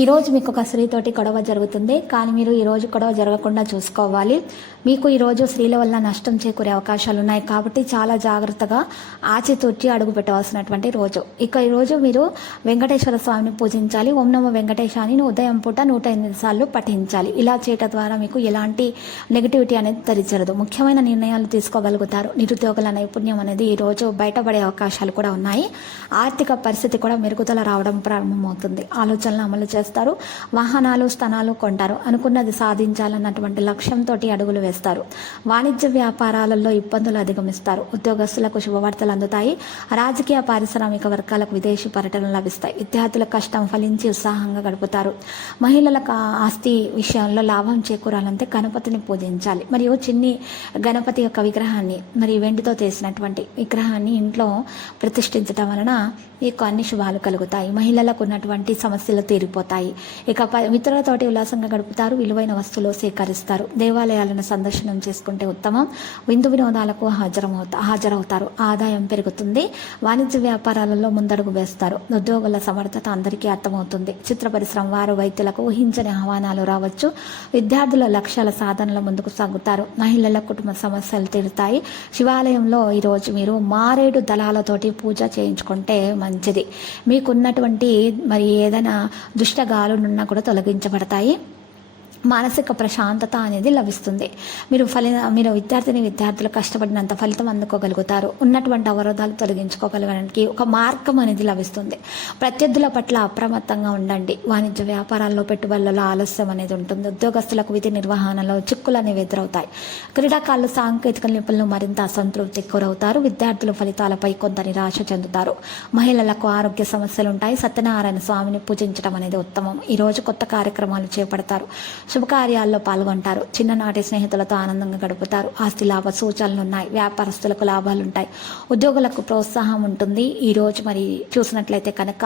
ఈరోజు మీకు ఒక స్త్రీతోటి గొడవ జరుగుతుంది కానీ మీరు ఈరోజు గొడవ జరగకుండా చూసుకోవాలి. మీకు ఈ రోజు స్త్రీల వల్ల నష్టం చేకూరే అవకాశాలు ఉన్నాయి కాబట్టి చాలా జాగ్రత్తగా ఆచితూచి అడుగు పెట్టవలసినటువంటి రోజు. ఇక ఈ రోజు మీరు వెంకటేశ్వర స్వామిని పూజించాలి. ఓం నమ వెంకటేశాన్ని ఉదయం పూట నూట ఎనిమిది సార్లు పఠించాలి. ఇలా చేయటం ద్వారా మీకు ఎలాంటి నెగిటివిటీ అనేది తెరిచరదు. ముఖ్యమైన నిర్ణయాలు తీసుకోగలుగుతారు. నిరుద్యోగుల నైపుణ్యం అనేది ఈ రోజు బయటపడే అవకాశాలు కూడా ఉన్నాయి. ఆర్థిక పరిస్థితి కూడా మెరుగుదల రావడం ప్రారంభమవుతుంది. ఆలోచనలు అమలు చేస్తారు వాహనాలు స్థనాలు కొంటారు. అనుకున్నది సాధించాలన్నటువంటి లక్ష్యంతో అడుగులు వేస్తారు. వాణిజ్య వ్యాపారాలలో ఇబ్బందులు అధిగమిస్తారు. ఉద్యోగస్తులకు శుభవార్తలు అందుతాయి. రాజకీయ పారిశ్రామిక వర్గాలకు విదేశీ పర్యటనలు లభిస్తాయి. విద్యార్థుల కష్టం ఫలించి ఉత్సాహంగా గడుపుతారు. మహిళలకు ఆస్తి విషయంలో లాభం చేకూరాలంటే గణపతిని పూజించాలి. మరియు చిన్ని గణపతి యొక్క విగ్రహాన్ని మరి వెండితో చేసినటువంటి విగ్రహాన్ని ఇంట్లో ప్రతిష్ఠించడం వలన మీకు అన్ని శుభాలు కలుగుతాయి. మహిళలకు ఉన్నటువంటి సమస్యలు తీరిపోతాయి. ఇక ప- మిత్రులతోటి ఉల్లాసంగా గడుపుతారు విలువైన వస్తువులు సేకరిస్తారు దేవాలయాలను సందర్శనం చేసుకుంటే ఉత్తమం. విందు వినోదాలకు హాజరమవుతా హాజరవుతారు. ఆదాయం పెరుగుతుంది. వాణిజ్య వ్యాపారాలలో ముందడుగు వేస్తారు. ఉద్యోగుల సమర్థత అందరికీ అర్థమవుతుంది. చిత్ర పరిశ్రమ వారు వైద్యులకు ఊహించని ఆహ్వానాలు రావచ్చు. విద్యార్థుల లక్ష్యాల సాధనలో ముందుకు సాగుతారు. మహిళల కుటుంబ సమస్యలు తీరుతాయి. శివాలయంలో ఈరోజు మీరు మారేడు దళాలతోటి పూజ చేయించుకుంటే మంచిది. మీకున్నటువంటి మరి ఏదైనా దుష్ట దుష్టగాలునున్నా కూడా తొలగించబడతాయి. మానసిక ప్రశాంతత అనేది లభిస్తుంది. మీరు ఫలి మీరు విద్యార్థిని విద్యార్థులు కష్టపడినంత ఫలితం అందుకోగలుగుతారు. ఉన్నటువంటి అవరోధాలు తొలగించుకోగలగడానికి ఒక మార్గం అనేది లభిస్తుంది. ప్రత్యర్థుల పట్ల అప్రమత్తంగా ఉండండి. వాణిజ్య వ్యాపారాల్లో పెట్టుబడులలో ఆలస్యం అనేది ఉంటుంది. ఉద్యోగస్తులకు విధి నిర్వహణలో చిక్కులు అనేవి ఎదురవుతాయి. క్రీడాకారులు సాంకేతిక నిపుణులు మరింత అసంతృప్తి గురవుతారు. విద్యార్థులు ఫలితాలపై కొంత నిరాశ చెందుతారు. మహిళలకు ఆరోగ్య సమస్యలు ఉంటాయి సత్యనారాయణ స్వామిని పూజించడం అనేది ఉత్తమం. ఈరోజు కొత్త కార్యక్రమాలు చేపడతారు. శుభకార్యాల్లో పాల్గొంటారు. చిన్ననాటి స్నేహితులతో ఆనందంగా గడుపుతారు. ఆస్తి లాభ సూచనలు ఉన్నాయి వ్యాపారస్తులకు లాభాలు ఉంటాయి ఉద్యోగులకు ప్రోత్సాహం ఉంటుంది. ఈరోజు మరి చూసినట్లయితే కనుక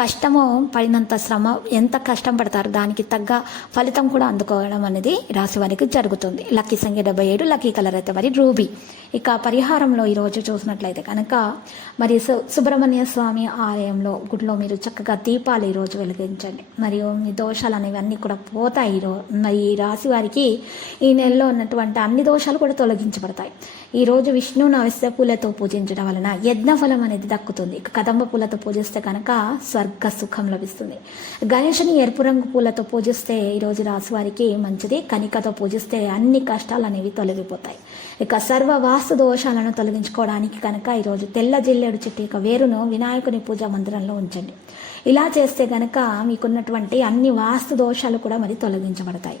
కష్టము పడినంత శ్రమ ఎంత కష్టం పడతారు దానికి తగ్గ ఫలితం కూడా అందుకోవడం అనేది రాశి వారికి జరుగుతుంది. లక్కీ సంఖ్య డెబ్బై ఏడు లక్కీ కలర్ అయితే మరి రూబీ. ఇక పరిహారంలో ఈరోజు చూసినట్లయితే కనుక మరి సు- సుబ్రహ్మణ్య స్వామి ఆలయంలో గుడిలో మీరు చక్కగా దీపాలు ఈరోజు వెలిగించండి. మరియు మీ దోషాలు అనేవన్నీ కూడా పోతాయి ఈరోజు మరి ఈ రాశి వారికి ఈ నెలలో ఉన్నటువంటి అన్ని దోషాలు కూడా తొలగించబడతాయి. ఈ రోజు విష్ణు నవస్య పూలతో పూజించడం వలన యజ్ఞ ఫలం అనేది దక్కుతుంది. ఇక కదంబ పూలతో పూజిస్తే కనుక స్వర్గ సుఖం లభిస్తుంది. గణేషుని ఎరుపు రంగు పూలతో పూజిస్తే ఈరోజు రాశి వారికి మంచిది. కనికతో పూజిస్తే అన్ని కష్టాలు అనేవి తొలగిపోతాయి. ఇక సర్వ వాస్తు దోషాలను తొలగించుకోవడానికి కనుక ఈరోజు తెల్ల జిల్లేడు చెట్టు యొక్క వేరును వినాయకుని పూజా మందిరంలో ఉంచండి. ఇలా చేస్తే కనుక మీకున్నటువంటి అన్ని వాస్తు దోషాలు కూడా మరి తొలగించబడతాయి.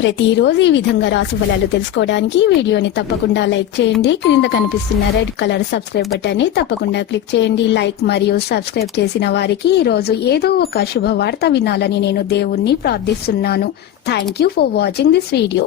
ప్రతిరోజు ఈ విధంగా రాశి ఫలాలు తెలుసుకోవడానికి వీడియోని తప్పకుండా లైక్ చేయండి. క్రింద కనిపిస్తున్న రెడ్ కలర్ సబ్స్క్రైబ్ బటన్ని తప్పకుండా క్లిక్ చేయండి. లైక్ మరియు సబ్స్క్రైబ్ చేసిన వారికి ఈ రోజు ఏదో ఒక శుభవార్త వినాలని నేను దేవుణ్ణి ప్రార్థిస్తున్నాను. Thank you for watching this video